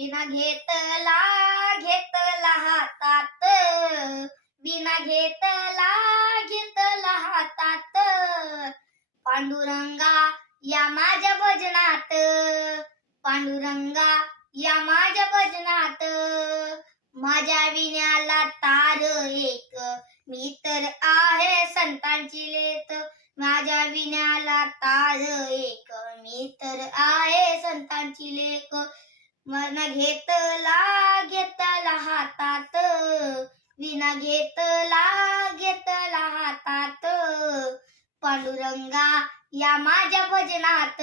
विना घेतला हातात, विना घेतला हातात, पांडुरंगा या माझ्या भजनात, पांडुरंगा या माझ्या भजनात, माझ्या विण्याला तार एक, मी तर आहे संतांची लेक, माझ्या विण्याला तार एक, मी तर आहे संतांची लेक, विना घेतला हातात, विना घेतला हातात, पांडुरंगा या माझ्या भजनात,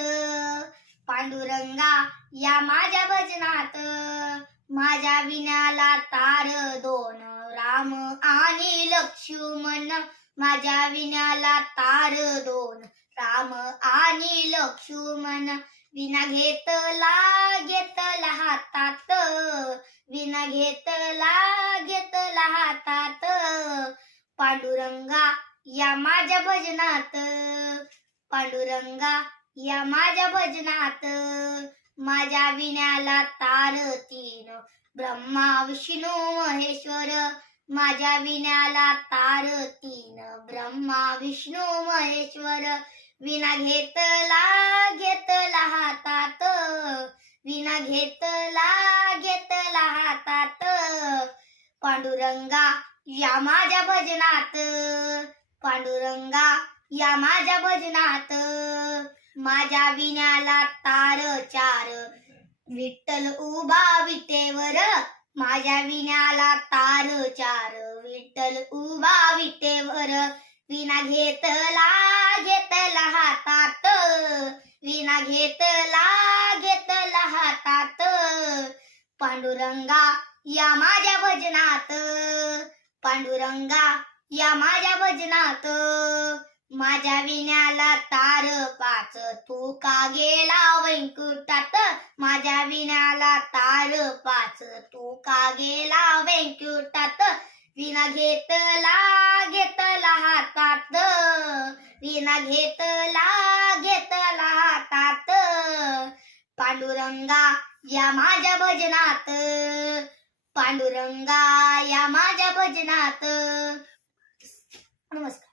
पांडुरंगा या माझ्या भजनात, माझ्या विण्याला तार दोन, राम आणि लक्ष्मण, माझ्या विण्याला तार दोन, राम आणि लक्ष्मण, विना घेतला हातात, विना घेतला हातात, पांडुरंगा या माझ्या भजनात, पांडुरंगा या माझ्या भजनात, माझ्या विण्याला तार तीन, ब्रह्मा विष्णू महेश्वर, माझ्या विण्याला तार तीन, ब्रह्मा विष्णू महेश्वर, विना घेतला हातात, विना घेतला हातात, पांडुरंगा या माझ्या भजनात, पांडुरंगा या माझ्या भजनात, माझ्या विण्याला तार चार, विठ्ठल उभा विटेवर, माझ्या विण्याला तार चार, विठ्ठल उभा विटेवर, विना घेतला हातात, विना घेतला हातात, पांडुरंगा या माझ्या भजनात, पांडुरंगा या माझ्या भजनात, माझ्या विण्याला तार पाच, तू का गेला वैकुंठात, माझ्या विण्याला तार पाच, तू का गेला वैकुंठात, विना घेतला हातात, विना घेतला हातात, पांडुरंगा या माझ्या भजनात, पांडुरंगा या माझ्या भजनात. नमस्कार.